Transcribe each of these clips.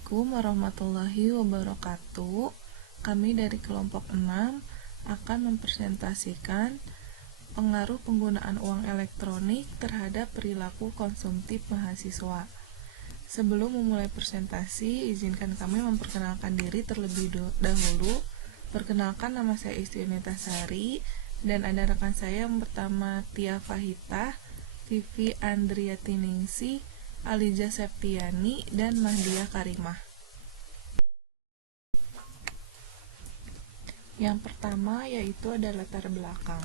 Assalamualaikum warahmatullahi wabarakatuh. Kami dari kelompok 6 akan mempresentasikan pengaruh penggunaan uang elektronik terhadap perilaku konsumtif mahasiswa. Sebelum memulai presentasi, izinkan kami memperkenalkan diri terlebih dahulu. Perkenalkan, nama saya Isti Unitasari dan ada rekan saya yang pertama Tia Fahita, Vivi Andriatiningsih, Aliza Septiani, dan Mahdia Karimah. Yang pertama yaitu ada latar belakang.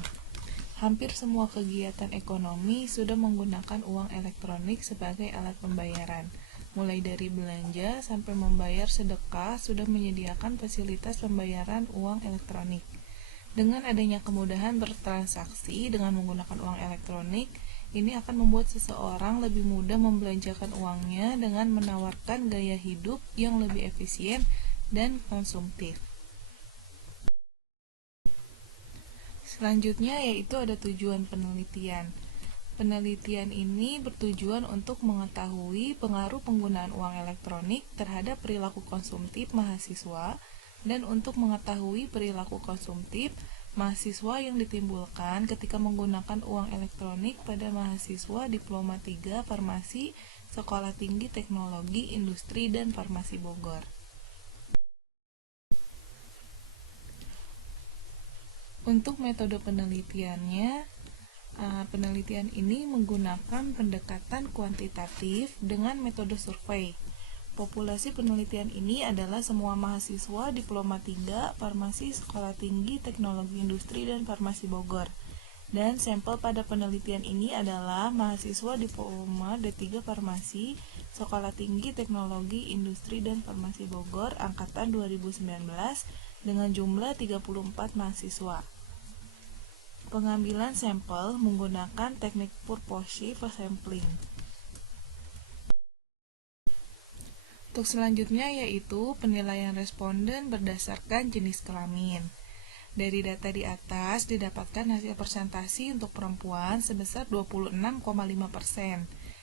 Hampir semua kegiatan ekonomi sudah menggunakan uang elektronik sebagai alat pembayaran. Mulai dari belanja sampai membayar sedekah sudah menyediakan fasilitas pembayaran uang elektronik. Dengan adanya kemudahan bertransaksi dengan menggunakan uang elektronik, ini akan membuat seseorang lebih mudah membelanjakan uangnya dengan menawarkan gaya hidup yang lebih efisien dan konsumtif. Selanjutnya yaitu ada tujuan penelitian. Penelitian ini bertujuan untuk mengetahui pengaruh penggunaan uang elektronik terhadap perilaku konsumtif mahasiswa dan untuk mengetahui perilaku konsumtif mahasiswa yang ditimbulkan ketika menggunakan uang elektronik pada mahasiswa Diploma 3 Farmasi Sekolah Tinggi Teknologi Industri dan Farmasi Bogor. Untuk metode penelitiannya, penelitian ini menggunakan pendekatan kuantitatif dengan metode survei. Populasi penelitian ini adalah semua mahasiswa Diploma 3 Farmasi Sekolah Tinggi Teknologi Industri dan Farmasi Bogor. Dan sampel pada penelitian ini adalah mahasiswa Diploma D3 Farmasi Sekolah Tinggi Teknologi Industri dan Farmasi Bogor angkatan 2019 dengan jumlah 34 mahasiswa. Pengambilan sampel menggunakan teknik purposive sampling. Untuk selanjutnya yaitu penilaian responden berdasarkan jenis kelamin. Dari data di atas didapatkan hasil presentasi untuk perempuan sebesar 26,5%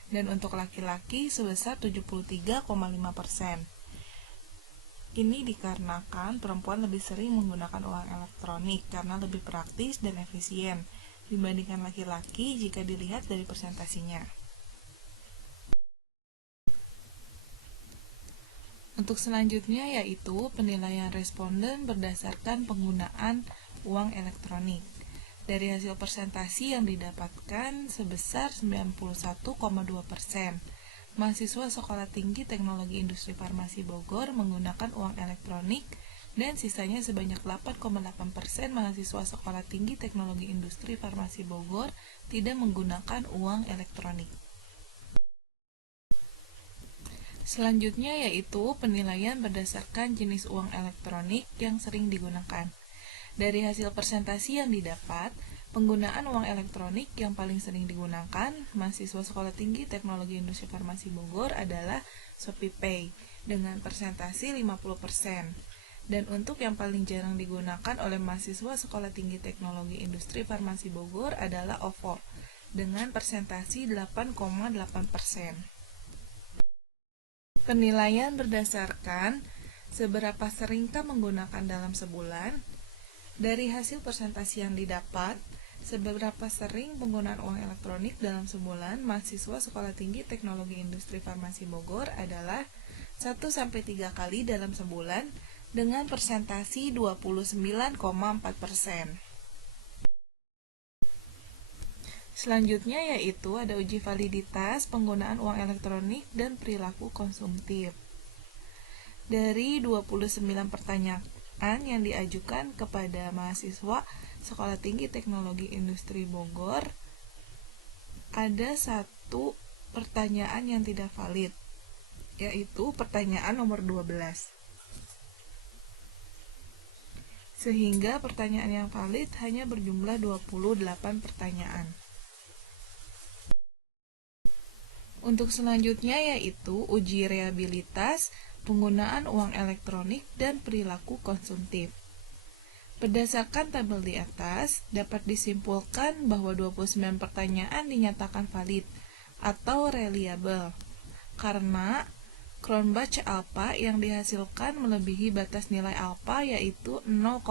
dan untuk laki-laki sebesar 73,5%. Ini dikarenakan perempuan lebih sering menggunakan uang elektronik karena lebih praktis dan efisien dibandingkan laki-laki jika dilihat dari presentasinya. Untuk selanjutnya yaitu penilaian responden berdasarkan penggunaan uang elektronik. Dari hasil presentasi yang didapatkan sebesar 91,2%. Mahasiswa Sekolah Tinggi Teknologi Industri Farmasi Bogor menggunakan uang elektronik dan sisanya sebanyak 8,8% mahasiswa Sekolah Tinggi Teknologi Industri Farmasi Bogor tidak menggunakan uang elektronik. Selanjutnya yaitu penilaian berdasarkan jenis uang elektronik yang sering digunakan. Dari hasil presentasi yang didapat, penggunaan uang elektronik yang paling sering digunakan mahasiswa Sekolah Tinggi Teknologi Industri Farmasi Bogor adalah ShopeePay dengan presentasi 50%. Dan untuk yang paling jarang digunakan oleh mahasiswa Sekolah Tinggi Teknologi Industri Farmasi Bogor adalah OVO dengan presentasi 8,8%. Penilaian berdasarkan seberapa seringkah menggunakan dalam sebulan. Dari hasil presentasi yang didapat, seberapa sering penggunaan uang elektronik dalam sebulan mahasiswa Sekolah Tinggi Teknologi Industri Farmasi Bogor adalah 1-3 kali dalam sebulan dengan presentasi 29,4%. Selanjutnya yaitu ada uji validitas penggunaan uang elektronik dan perilaku konsumtif. Dari 29 pertanyaan yang diajukan kepada mahasiswa Sekolah Tinggi Teknologi Industri Bogor, ada satu pertanyaan yang tidak valid, yaitu pertanyaan nomor 12. Sehingga pertanyaan yang valid hanya berjumlah 28 pertanyaan. Untuk selanjutnya yaitu uji reliabilitas penggunaan uang elektronik dan perilaku konsumtif. Berdasarkan tabel di atas, dapat disimpulkan bahwa 29 pertanyaan dinyatakan valid atau reliable karena Cronbach alpha yang dihasilkan melebihi batas nilai alpha yaitu 0,05.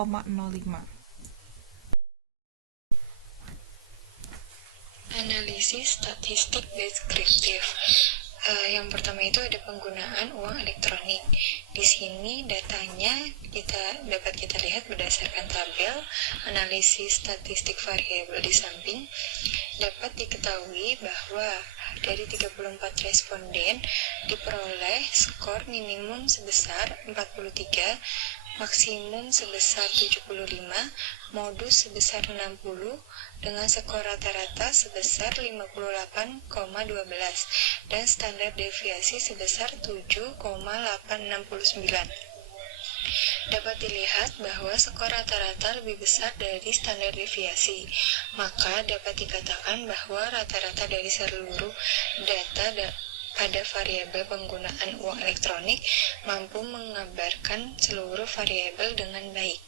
Analisis statistik deskriptif. Yang pertama itu ada penggunaan uang elektronik. Di sini datanya dapat kita lihat berdasarkan tabel analisis statistik variabel di samping. Dapat diketahui bahwa dari 34 responden diperoleh skor minimum sebesar 43, maksimum sebesar 75, modus sebesar 60, dengan skor rata-rata sebesar 58,12 dan standar deviasi sebesar 7,869. Dapat dilihat bahwa skor rata-rata lebih besar dari standar deviasi, maka dapat dikatakan bahwa rata-rata dari seluruh data pada variabel penggunaan uang elektronik mampu menggambarkan seluruh variabel dengan baik.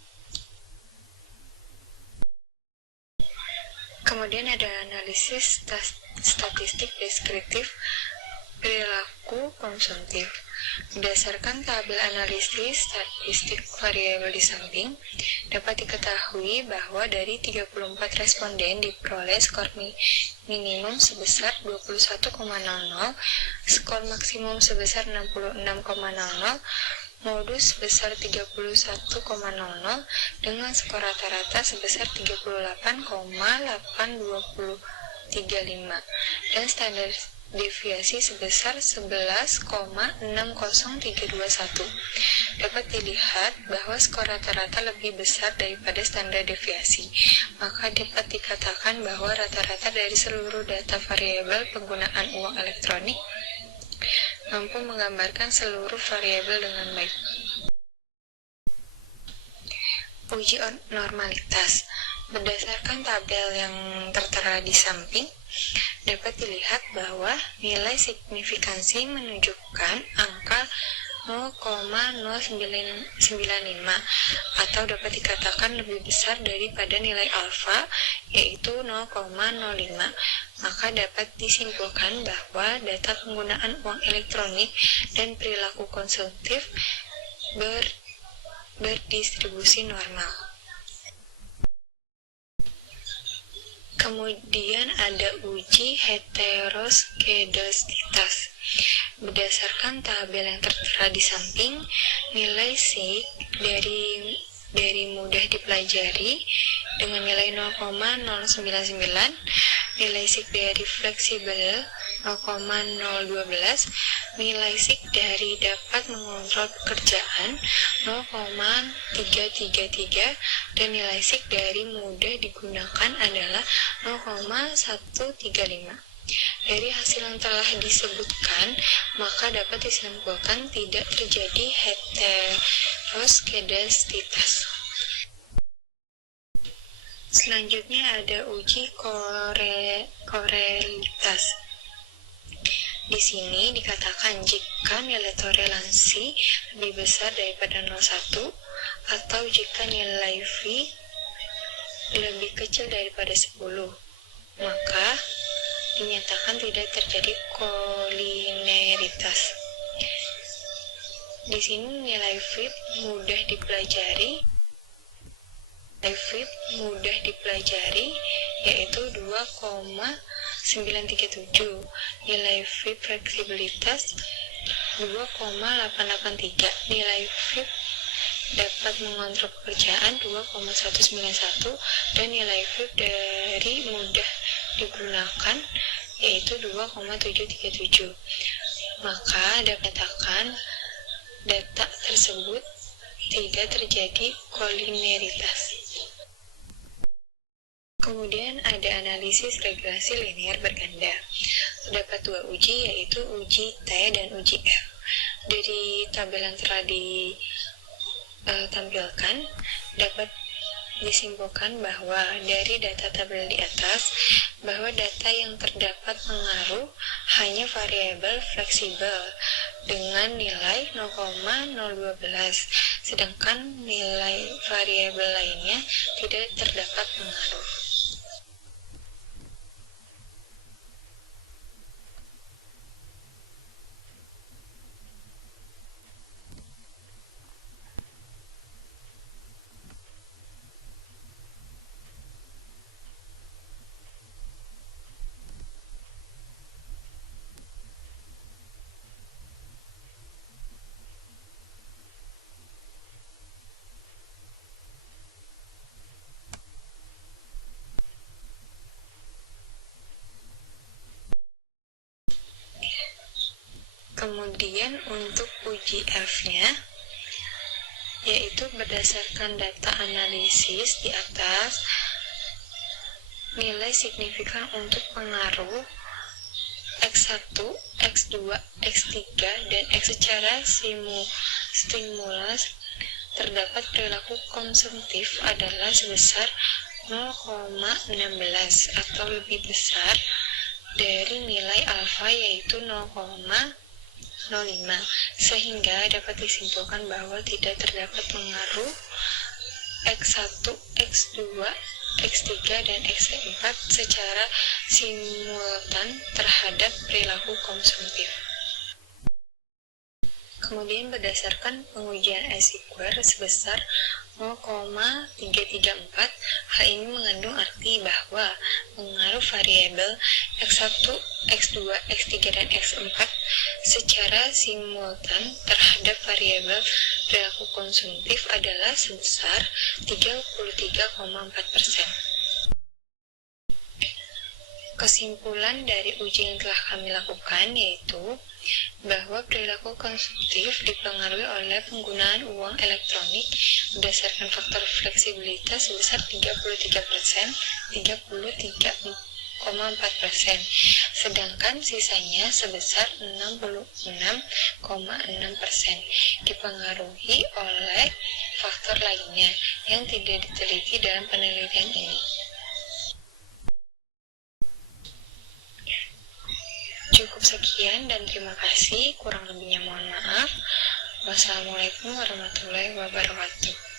Kemudian ada analisis statistik deskriptif perilaku konsumtif. Berdasarkan tabel analisis statistik variabel di samping, dapat diketahui bahwa dari 34 responden diperoleh skor minimum sebesar 21,00, skor maksimum sebesar 66,00, modus sebesar 31,00 dengan skor rata-rata sebesar 38,8235 dan standar deviasi sebesar 11,60321. Dapat dilihat bahwa skor rata-rata lebih besar daripada standar deviasi, maka dapat dikatakan bahwa rata-rata dari seluruh data variabel penggunaan uang elektronik mampu menggambarkan seluruh variabel dengan baik. Uji normalitas. Berdasarkan tabel yang tertera di samping, dapat dilihat bahwa nilai signifikansi menunjukkan angka 0,095 atau dapat dikatakan lebih besar daripada nilai alfa yaitu 0,05. Maka dapat disimpulkan bahwa data penggunaan uang elektronik dan perilaku konsumtif berdistribusi normal. Kemudian ada uji heteroskedasitas. Berdasarkan tabel yang tertera di samping, nilai sig dari mudah dipelajari dengan nilai 0,099, nilai sig dari fleksibel 0,012, nilai sig dari dapat mengontrol pekerjaan 0,333, dan nilai sig dari mudah digunakan adalah 0,135. Dari hasil yang telah disebutkan, maka dapat disimpulkan tidak terjadi heteroskedasitas. Selanjutnya ada uji korelitas. Di sini dikatakan jika nilai toleransi lebih besar daripada 0,1 atau jika nilai V lebih kecil daripada 10, maka dinyatakan tidak terjadi kolineritas. Di sini nilai V mudah dipelajari yaitu 2,937, nilai V fleksibilitas 2,883, nilai V dapat mengontrol pekerjaan 2,191, dan nilai V dari mudah digunakan yaitu 2,737. Maka dapat dikatakan data tersebut tidak terjadi kolineritas. Kemudian ada analisis regresi linear berganda. Terdapat dua uji, yaitu uji T dan uji F. Dari tabel yang telah ditampilkan, dapat disimpulkan bahwa dari data tabel di atas, bahwa data yang terdapat pengaruh hanya variabel fleksibel dengan nilai 0,012, sedangkan nilai variabel lainnya tidak terdapat pengaruh. Kemudian untuk uji F-nya, yaitu berdasarkan data analisis di atas, nilai signifikan untuk pengaruh X1, X2, X3, dan X secara stimulus terdapat perilaku konsumtif adalah sebesar 0,16 atau lebih besar dari nilai alfa yaitu 0,05, sehingga dapat disimpulkan bahwa tidak terdapat pengaruh X1, X2, X3, dan X4 secara simultan terhadap perilaku konsumtif. Kemudian berdasarkan pengujian S-square sebesar 0,334, hal ini mengandung arti bahwa pengaruh variabel X1, X2, X3, dan X4 secara simultan terhadap variabel perilaku konsumtif adalah sebesar 33,4%. Kesimpulan dari uji yang telah kami lakukan yaitu bahwa perilaku konsumtif dipengaruhi oleh penggunaan uang elektronik berdasarkan faktor fleksibilitas sebesar 33,4%, sedangkan sisanya sebesar 66,6% dipengaruhi oleh faktor lainnya yang tidak diteliti dalam penelitian ini. Cukup sekian dan terima kasih, kurang lebihnya mohon maaf. Wassalamualaikum warahmatullahi wabarakatuh.